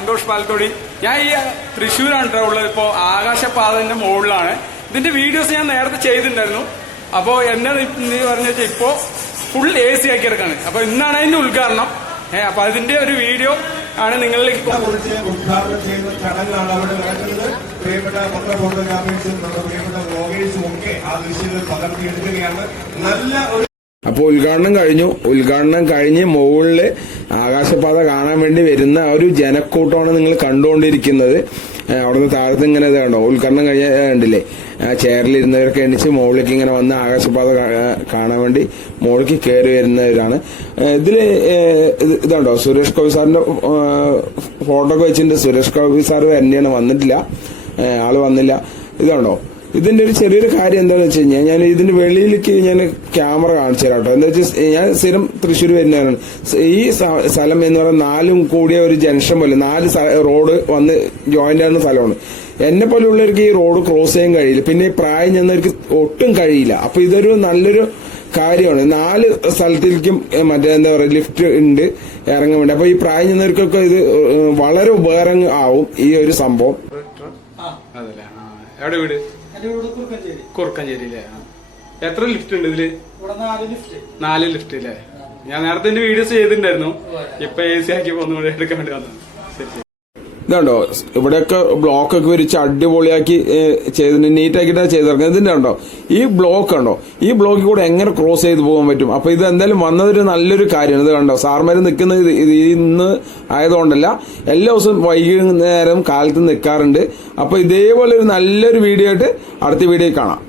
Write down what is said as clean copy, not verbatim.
സന്തോഷ് പാലത്തോടി. ഞാൻ ഈ തൃശ്ശൂരാണ് കേട്ടോ ഉള്ളത്. ഇപ്പോൾ ആകാശപാതന്റെ മുകളിലാണ്. ഇതിന്റെ വീഡിയോസ് ഞാൻ നേരത്തെ ചെയ്തിട്ടുണ്ടായിരുന്നു. അപ്പോൾ എന്നെ പറഞ്ഞു വെച്ചാൽ ഇപ്പോൾ ഫുൾ AC ആക്കി എടുക്കാണ്. അപ്പൊ ഇന്നാണ് അതിന്റെ ഉദ്ഘാടനം. അപ്പൊ അതിന്റെ ഒരു വീഡിയോ ആണ് നിങ്ങളിലേക്ക് ഉദ്ഘാടനം ചെയ്യുന്ന ചടങ്ങാണ് അവിടെ നടക്കുന്നത്. പ്രിയപ്പെട്ട ഫോട്ടോഗ്രാഫേഴ്സും പ്രിയപ്പെട്ട വ്ളോഗേഴ്സും ഒക്കെ ആ ദൃശ്യങ്ങൾ പകർത്തിയെടുക്കുകയാണ്. നല്ല ഒരു അപ്പോൾ ഉദ്ഘാടനം കഴിഞ്ഞ് മുകളില് ആകാശപാത കാണാൻ വേണ്ടി വരുന്ന ഒരു ജനക്കൂട്ടമാണ് നിങ്ങൾ കണ്ടുകൊണ്ടിരിക്കുന്നത്. അവിടുന്ന് താഴത്ത് ഇങ്ങനെ ഇത് കണ്ടോ, ഉദ്ഘാടനം കഴിഞ്ഞ കണ്ടില്ലേ, ചെയറിലിരുന്നവരൊക്കെ എണ്ണിച്ച് മുകളിലേക്ക് ഇങ്ങനെ വന്ന് ആകാശപാത കാണാൻ വേണ്ടി മുകളിലേക്ക് കയറി വരുന്നവരാണ്. ഇതില് ഇതുണ്ടോ, സുരേഷ് ഗോപി സാറിന്റെ ഫോട്ടോ ഒക്കെ വെച്ചിട്ടുണ്ട്. സുരേഷ് ഗോപി സാർ തന്നെയാണ്, വന്നിട്ടില്ല, ആള് വന്നില്ല. ഇതുണ്ടോ, ഇതിന്റെ ഒരു ചെറിയൊരു കാര്യം എന്താണെന്ന് വെച്ച് കഴിഞ്ഞാൽ, ഞാൻ ഇതിന്റെ വെളിയിലേക്ക് ഞാൻ ക്യാമറ കാണിച്ചു തരാം കേട്ടോ. എന്താ വെച്ചാൽ ഞാൻ സ്ഥിരം തൃശ്ശൂർ വരുന്നതാണ്. ഈ സ്ഥലം എന്ന് പറയുന്നത് 4 കൂടിയ ഒരു ജംഗ്ഷൻ പോലെ 4 റോഡ് വന്ന് ജോയിന്റ് ആകുന്ന സ്ഥലമാണ്. എന്നെ പോലെയുള്ളവർക്ക് ഈ റോഡ് ക്രോസ് ചെയ്യാൻ കഴിയില്ല. പിന്നെ ഈ പ്രായം ചെന്നവർക്ക് ഒട്ടും കഴിയില്ല. അപ്പൊ ഇതൊരു നല്ലൊരു കാര്യമാണ്. 4 സ്ഥലത്തേക്കും മറ്റേ എന്താ പറയുക ലിഫ്റ്റ് ഉണ്ട് ഇറങ്ങാൻ വേണ്ടി. അപ്പൊ ഈ പ്രായം ചെന്നവർക്കൊക്കെ ഇത് വളരെ ഉപകാരം ആവും ഈ ഒരു സംഭവം. എവിടെ വീട്? കുറുക്കഞ്ചേരിയിലെ. എത്ര ലിഫ്റ്റ് ഉണ്ട് ഇതില്? 4 ലിഫ്റ്റ് അല്ലേ? ഞാൻ നേരത്തെ എന്റെ വീഡിയോസ് ചെയ്തിട്ടുണ്ടായിരുന്നു. ഇപ്പൊ AC ആക്കി പോകുന്ന എടുക്കാൻ വേണ്ടി വന്നു. ഇതുണ്ടോ, ഇവിടെയൊക്കെ ബ്ലോക്ക് ഒക്കെ വിരിച്ച് അടിപൊളിയാക്കി ചെയ്തിട്ട് നീറ്റാക്കിയിട്ടാണ് ചെയ്തിറങ്ങുന്നത്. ഇതിന്റെ ഉണ്ടോ ഈ ബ്ലോക്ക് ഉണ്ടോ, ഈ ബ്ലോക്കിൽ കൂടെ എങ്ങനെ ക്രോസ് ചെയ്ത് പോകാൻ പറ്റും. അപ്പൊ ഇത് എന്തായാലും വന്നതൊരു നല്ലൊരു കാര്യമാണ്. ഇത് കണ്ടോ, സാർമാര് നിൽക്കുന്നത് ഇന്ന് ആയതുകൊണ്ടല്ല, എല്ലാ ദിവസവും വൈകുന്നേരം കാലത്ത് നിൽക്കാറുണ്ട്. അപ്പൊ ഇതേപോലെ ഒരു നല്ലൊരു വീഡിയോ ആയിട്ട് അടുത്ത വീഡിയോ കാണാം.